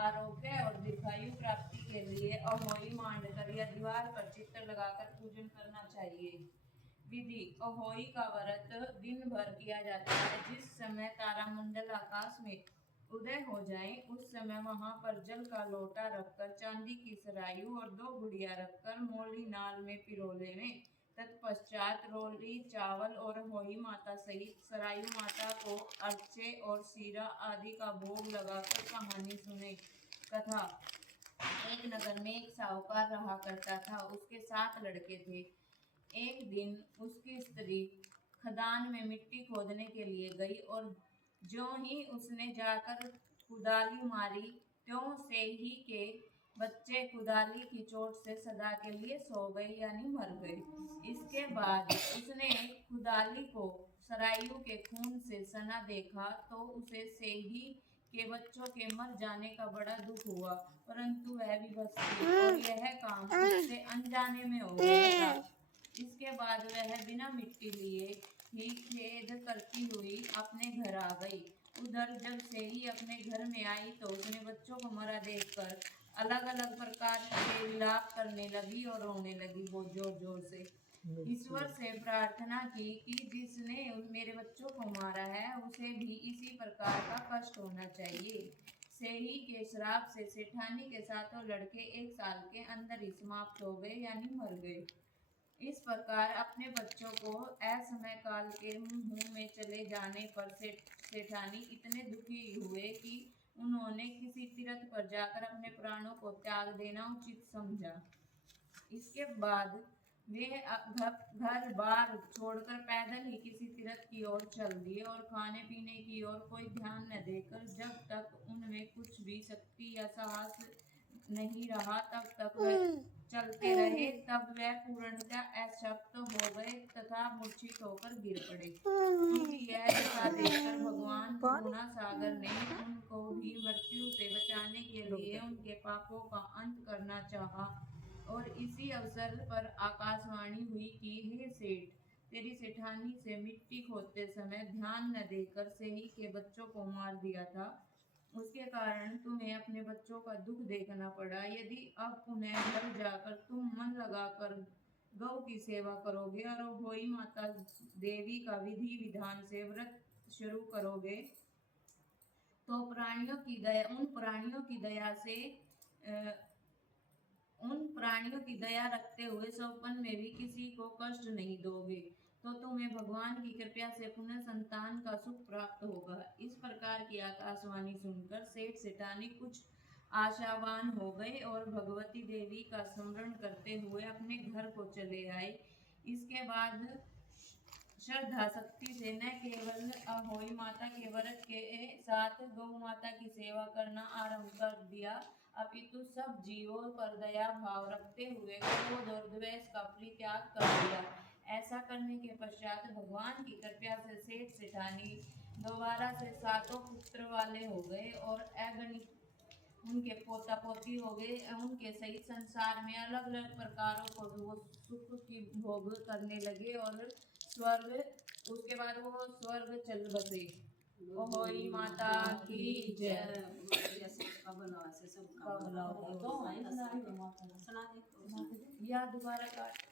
आरोग्य और दीर्घायु प्राप्ति के लिए अहोई मांडकर या दीवार पर चित्र लगाकर पूजन करना चाहिए। विधि: अहोई का व्रत दिन भर किया जाता है। जिस समय तारामंडल आकाश में उदय हो जाए उस समय वहां पर जल का लोटा रखकर, चांदी की सरायू और 2 गुड़िया रखकर मोली नाल में पिरो लें। तत्पश्चात रोली चावल और होई माता सहित सरायू माता को अर्चे और सीरा आदि का भोग लगाकर कहानी सुने। कथा: एक नगर में एक साहूकार रहा करता था। उसके 7 लड़के थे। एक दिन उसकी स्त्री खदान में मिट्टी खोदने के लिए गई और ज्यों ही उसने जाकर कुदाली मारी त्यों से ही के बच्चे कुदाली की चोट से सदा के लिए सो गए यानी मर गए। इसके बाद उसने कुदाली को सरायू के खून से सना देखा तो उसे सेही के बच्चों के मर जाने का बड़ा दुख हुआ, परंतु वह विवश थी और यह काम उससे अनजाने में हो गया था। इसके बाद वह बिना मिट्टी लिए ही खेद करती हुई अपने घर आ गई। उधर जब सेही अपने घर में आई तो उसने बच्चों को मरा देखकर अलग अलग प्रकार के विलाप करने लगी और रोने लगी बहुत जोर जोर से। ईश्वर से प्रार्थना की कि जिसने मेरे बच्चों को मारा है उसे भी इसी प्रकार का कष्ट होना चाहिए। सेही के श्राप से सेठानी के 7 लड़के 1 साल के अंदर ही समाप्त हो गए यानी मर गए। इस प्रकार अपने बच्चों को असमय काल के मुंह में चले जाने पर सेठानी इतने दुखी हुए कि उन्होंने किसी तीर्थ पर जाकर अपने प्राणों को त्याग देना उचित समझा। इसके बाद वे घर बार छोड़कर पैदल ही किसी तीर्थ की ओर चल दिए और खाने पीने की ओर कोई ध्यान न देकर जब तक उनमें कुछ भी शक्ति या साहस नहीं रहा तब तक वह चलते रहे। तब वह पूर्णतः अशक्त हो गए तथा मूर्छित होकर गिर पड़े। उनकी यह दशा देखकर भगवान करुणा सागर ने उनको भी मृत्यु से बचाने के लिए उनके पापों का अंत करना चाहा और इसी अवसर पर आकाशवाणी हुई कि हे सेठ, तेरी सेठानी से मिट्टी खोदते समय ध्यान न देकर सेही के बच्चों को मार दिया था। उसके कारण तुम्हें अपने बच्चों का दुख देखना पड़ा। यदि अब पुनः घर जाकर तुम मन लगाकर गौ की सेवा करोगे और होई माता देवी का विधि विधान से व्रत शुरू करोगे तो उन प्राणियों की दया रखते हुए सौपन में भी किसी को कष्ट नहीं दोगे तो तुम्हें भगवान की कृपा से पुनः संतान का सुख प्राप्त होगा। इस प्रकार की आकाशवाणी सुनकर सेठ सेठानी कुछ आशावान हो गए और भगवती देवी का स्मरण करते हुए अपने घर को चले आए। इसके बाद श्रद्धा शक्ति से न केवल अहोई माता के व्रत के साथ गौ माता की सेवा करना आरंभ कर दिया, अपितु सब जीवों पर दया भाव रखते हुए क्रोध और द्वेष का परित्याग कर दिया। ऐसा करने के पश्चात भगवान की कृपा से सेठ सेठानी दोबारा से 7 पुत्र वाले हो गए और अगणित उनके पोता पोती हो गए। उनके सहित संसार में अलग अलग प्रकारों को वो सुख की भोग करने लगे और उसके बाद वो स्वर्ग चल बसे। होई माता की जय। या दोबारा काट